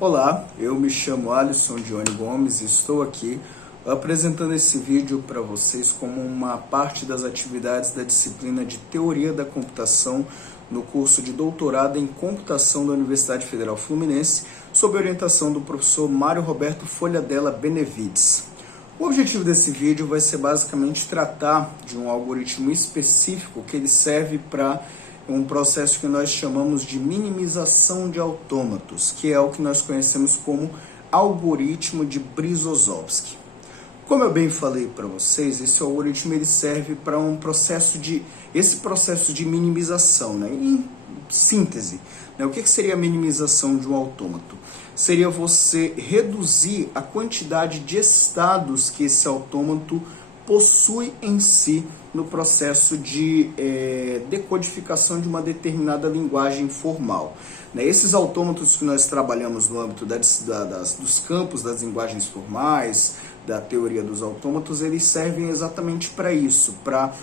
Olá, eu me chamo Alisson Dione Gomes e estou aqui apresentando esse vídeo para vocês como uma parte das atividades da disciplina de Teoria da Computação no curso de doutorado em Computação da Universidade Federal Fluminense, sob orientação do professor Mário Roberto Folhadella Benevides. O objetivo desse vídeo vai ser basicamente tratar de um algoritmo específico que ele serve para um processo que nós chamamos de minimização de autômatos, que é o que nós conhecemos como algoritmo de Brzoskowski. Como eu bem falei para vocês, esse algoritmo ele serve para esse processo de minimização, né? Em síntese, né? O que seria a minimização de um autômato? Seria você reduzir a quantidade de estados que esse autômato possui em si no processo de decodificação de uma determinada linguagem formal. Esses autômatos que nós trabalhamos no âmbito dos campos das linguagens formais, da teoria dos autômatos, eles servem exatamente para isso, para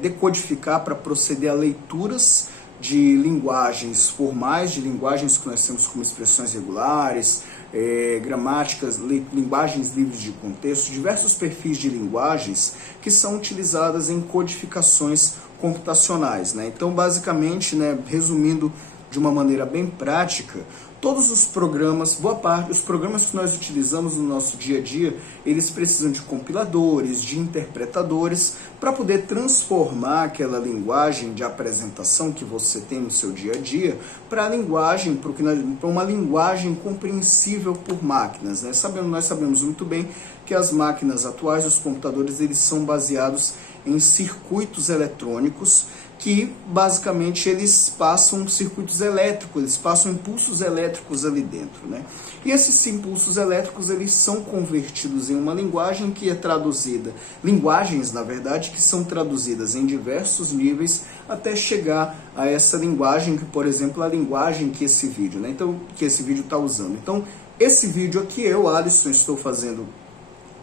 decodificar, para proceder a leituras de linguagens formais, de linguagens que nós temos como expressões regulares, gramáticas, linguagens livres de contexto, diversos perfis de linguagens que são utilizadas em codificações computacionais. Então, basicamente, resumindo de uma maneira bem prática, todos os programas, boa parte dos programas que nós utilizamos no nosso dia a dia, eles precisam de compiladores, de interpretadores, para poder transformar aquela linguagem de apresentação que você tem no seu dia a dia para uma linguagem compreensível por máquinas. Nós sabemos muito bem que as máquinas atuais, os computadores, eles são baseados em circuitos eletrônicos que basicamente eles passam circuitos elétricos, eles passam impulsos elétricos ali dentro, E esses impulsos elétricos eles são convertidos em uma linguagem que é traduzida, linguagens na verdade que são traduzidas em diversos níveis até chegar a essa linguagem que, por exemplo, a linguagem que esse vídeo, que esse vídeo está usando. Então, esse vídeo aqui eu, Alisson, estou fazendo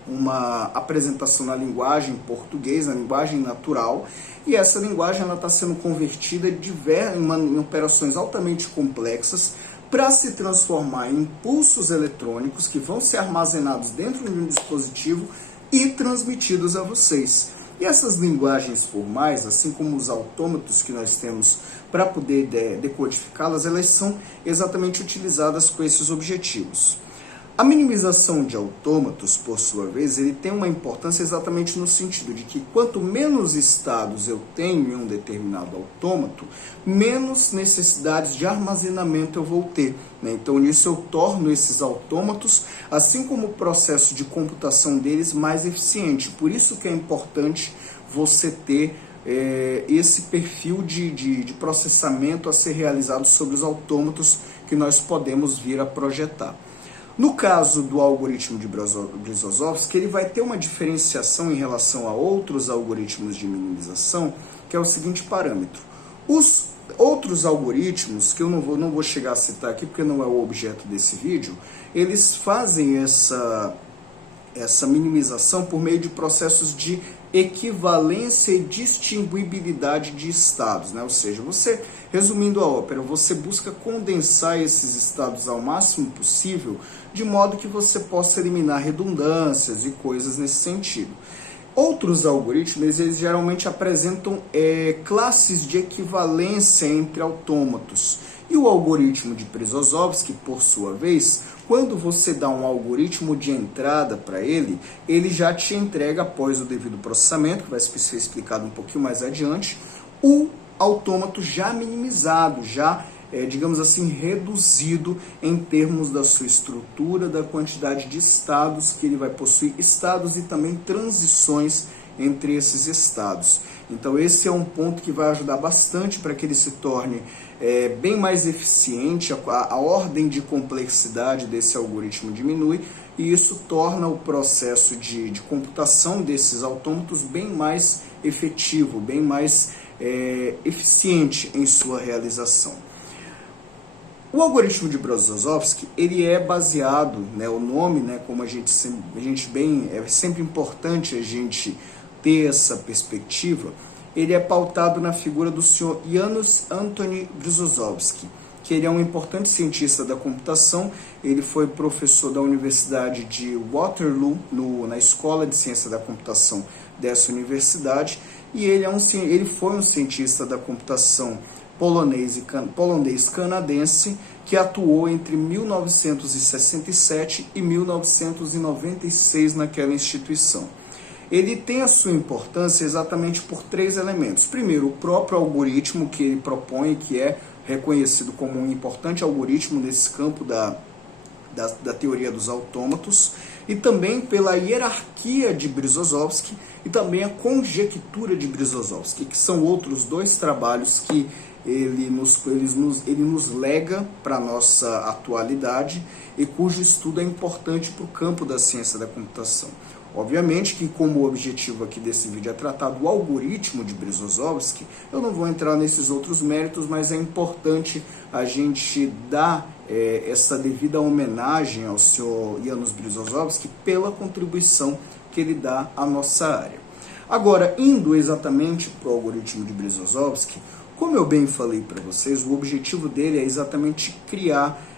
uma apresentação na linguagem português, na linguagem natural, e essa linguagem está sendo convertida em operações altamente complexas para se transformar em impulsos eletrônicos que vão ser armazenados dentro de um dispositivo e transmitidos a vocês. E essas linguagens formais, assim como os autômatos que nós temos para poder decodificá-las, elas são exatamente utilizadas com esses objetivos. A minimização de autômatos, por sua vez, ele tem uma importância exatamente no sentido de que quanto menos estados eu tenho em um determinado autômato, menos necessidades de armazenamento eu vou ter. Então, nisso eu torno esses autômatos, assim como o processo de computação deles, mais eficiente. Por isso que é importante você ter esse perfil de processamento a ser realizado sobre os autômatos que nós podemos vir a projetar. No caso do algoritmo de Brzoskowski, ele vai ter uma diferenciação em relação a outros algoritmos de minimização, que é o seguinte parâmetro. Os outros algoritmos, que eu não vou chegar a citar aqui, porque não é o objeto desse vídeo, eles fazem essa minimização por meio de processos de equivalência e distinguibilidade de estados, Ou seja, resumindo a ópera, você busca condensar esses estados ao máximo possível, de modo que você possa eliminar redundâncias e coisas nesse sentido. Outros algoritmos, eles geralmente apresentam classes de equivalência entre autômatos. E o algoritmo de Brzoskowski, por sua vez, quando você dá um algoritmo de entrada para ele já te entrega, após o devido processamento, que vai ser explicado um pouquinho mais adiante, o autômato já minimizado, digamos assim, reduzido em termos da sua estrutura, da quantidade de estados que ele vai possuir, estados e também transições entre esses estados. Então esse é um ponto que vai ajudar bastante para que ele se torne bem mais eficiente, a ordem de complexidade desse algoritmo diminui, e isso torna o processo de computação desses autômatos bem mais efetivo, bem mais eficiente em sua realização. O algoritmo de Brzoskowski, ele é baseado, o nome, como é sempre importante a gente ter essa perspectiva, ele é pautado na figura do senhor Janusz Antoni Brzoskowski, que ele é um importante cientista da computação. Ele foi professor da Universidade de Waterloo, na Escola de Ciência da Computação dessa universidade, e ele foi um cientista da computação polonês-canadense que atuou entre 1967 e 1996 naquela instituição. Ele tem a sua importância exatamente por 3 elementos. Primeiro, o próprio algoritmo que ele propõe, que é reconhecido como um importante algoritmo nesse campo da teoria dos autômatos, e também pela hierarquia de Brzoskowski e também a conjectura de Brzoskowski, que são outros 2 trabalhos que ele nos lega para a nossa atualidade e cujo estudo é importante para o campo da ciência da computação. Obviamente que, como o objetivo aqui desse vídeo é tratar do algoritmo de Brzoskowski, eu não vou entrar nesses outros méritos, mas é importante a gente dar essa devida homenagem ao senhor Janusz Brzoskowski pela contribuição que ele dá à nossa área. Agora, indo exatamente para o algoritmo de Brzoskowski, como eu bem falei para vocês, o objetivo dele é exatamente criar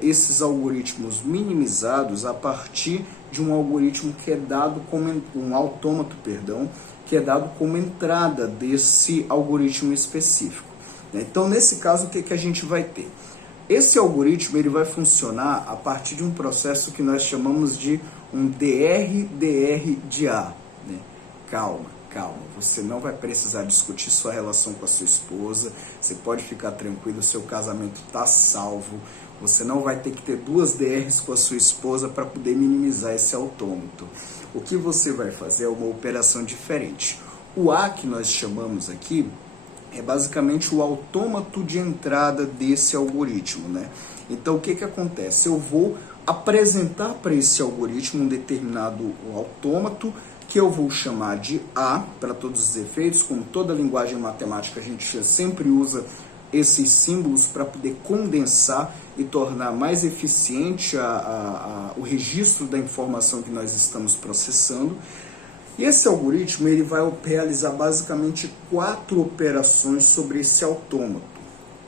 esses algoritmos minimizados a partir de um algoritmo que é dado como um autômato, que é dado como entrada desse algoritmo específico. Então, nesse caso, o que a gente vai ter? Esse algoritmo ele vai funcionar a partir de um processo que nós chamamos de um DR de A. Calma, você não vai precisar discutir sua relação com a sua esposa, você pode ficar tranquilo, seu casamento está salvo, você não vai ter que ter 2 DRs com a sua esposa para poder minimizar esse autômato. O que você vai fazer é uma operação diferente. O A que nós chamamos aqui é basicamente o autômato de entrada desse algoritmo, Então, o que acontece? Eu vou apresentar para esse algoritmo um determinado autômato que eu vou chamar de A, para todos os efeitos. Como toda linguagem matemática, a gente sempre usa esses símbolos para poder condensar e tornar mais eficiente o registro da informação que nós estamos processando. E esse algoritmo ele vai realizar basicamente 4 operações sobre esse autômato.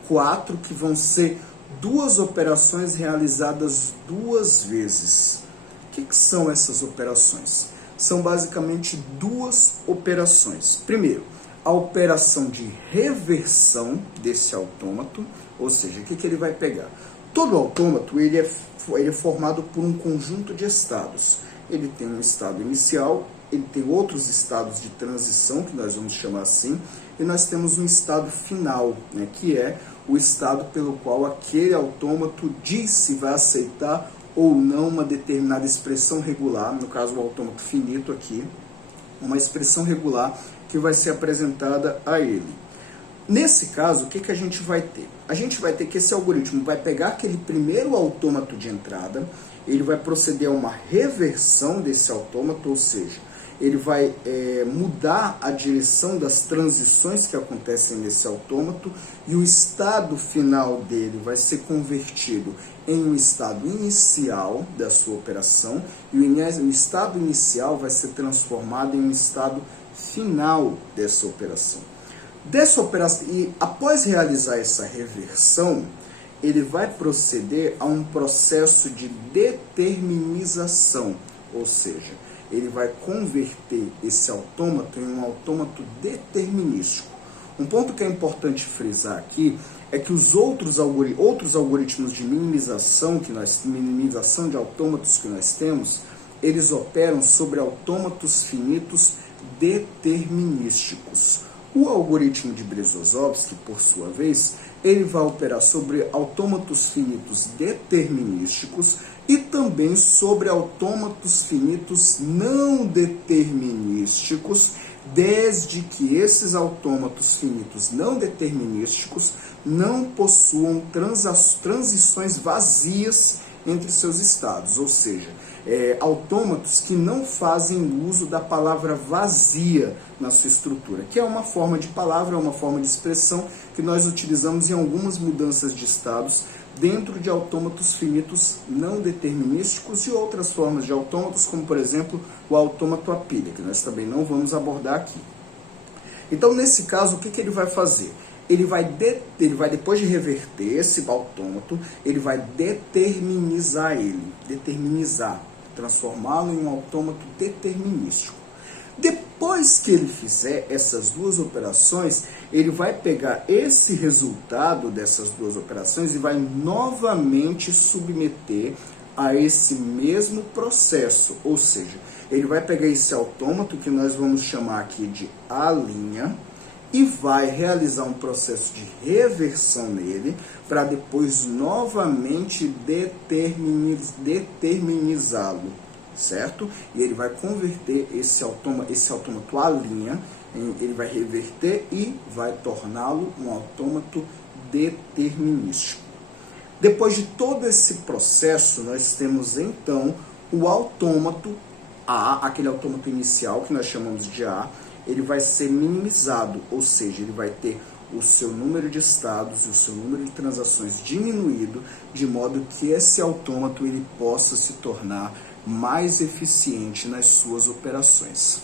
4 que vão ser 2 operações realizadas 2 vezes. O que são essas operações? São basicamente 2 operações. Primeiro, a operação de reversão desse autômato, ou seja, o que ele vai pegar? Todo autômato ele é formado por um conjunto de estados. Ele tem um estado inicial, ele tem outros estados de transição, que nós vamos chamar assim, e nós temos um estado final, que é o estado pelo qual aquele autômato diz se vai aceitar ou não uma determinada expressão regular, no caso o autômato finito aqui, uma expressão regular que vai ser apresentada a ele. Nesse caso, o que a gente vai ter? A gente vai ter que esse algoritmo vai pegar aquele primeiro autômato de entrada, ele vai proceder a uma reversão desse autômato, ou seja, ele vai mudar a direção das transições que acontecem nesse autômato e o estado final dele vai ser convertido em um estado inicial da sua operação e o estado inicial vai ser transformado em um estado final dessa operação. E após realizar essa reversão, ele vai proceder a um processo de determinização, ou seja, ele vai converter esse autômato em um autômato determinístico. Um ponto que é importante frisar aqui é que os outros algoritmos de minimização de autômatos que nós temos, eles operam sobre autômatos finitos determinísticos. O algoritmo de Brzoskowski, por sua vez, ele vai operar sobre autômatos finitos determinísticos e também sobre autômatos finitos não determinísticos, desde que esses autômatos finitos não determinísticos não possuam transições vazias entre seus estados, ou seja, autômatos que não fazem uso da palavra vazia na sua estrutura, que é uma forma de palavra, é uma forma de expressão que nós utilizamos em algumas mudanças de estados dentro de autômatos finitos não determinísticos e outras formas de autômatos, como por exemplo o autômato à pilha, que nós também não vamos abordar aqui. Então, nesse caso, o que ele vai fazer? ele vai depois de reverter esse autômato, ele vai determinizar transformá-lo em um autômato determinístico. Depois que ele fizer essas duas operações, ele vai pegar esse resultado dessas duas operações e vai novamente submeter a esse mesmo processo, ou seja, ele vai pegar esse autômato que nós vamos chamar aqui de A', e vai realizar um processo de reversão nele, para depois novamente determinizá-lo, certo? E ele vai converter esse autômato A', ele vai reverter e vai torná-lo um autômato determinístico. Depois de todo esse processo, nós temos então o autômato A, aquele autômato inicial que nós chamamos de A, ele vai ser minimizado, ou seja, ele vai ter o seu número de estados e o seu número de transações diminuído, de modo que esse autômato ele possa se tornar mais eficiente nas suas operações.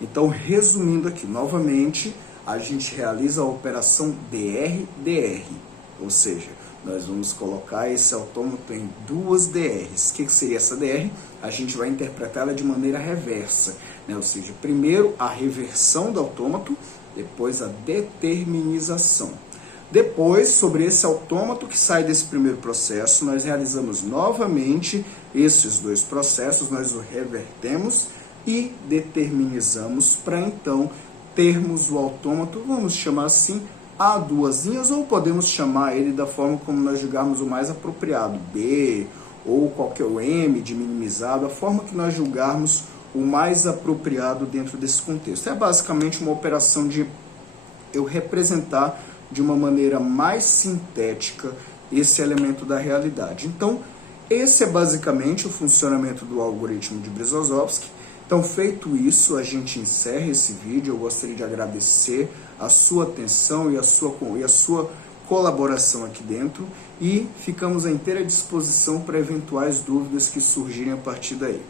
Então, resumindo aqui, novamente, a gente realiza a operação DR-DR, ou seja, nós vamos colocar esse autômato em duas DRs. O que seria essa DR? A gente vai interpretá-la de maneira reversa, né? Ou seja, primeiro a reversão do autômato, depois a determinização. Depois, sobre esse autômato que sai desse primeiro processo, nós realizamos novamente esses dois processos, nós o revertemos e determinizamos para então termos o autômato, vamos chamar assim, A duas linhas, ou podemos chamar ele da forma como nós julgarmos o mais apropriado, B, ou qualquer o M de minimizado, a forma que nós julgarmos o mais apropriado dentro desse contexto. É basicamente uma operação de eu representar de uma maneira mais sintética esse elemento da realidade. Então, esse é basicamente o funcionamento do algoritmo de Brzoskowski. Então, feito isso, a gente encerra esse vídeo. Eu gostaria de agradecer a sua atenção e a sua colaboração aqui dentro, e ficamos à inteira disposição para eventuais dúvidas que surgirem a partir daí.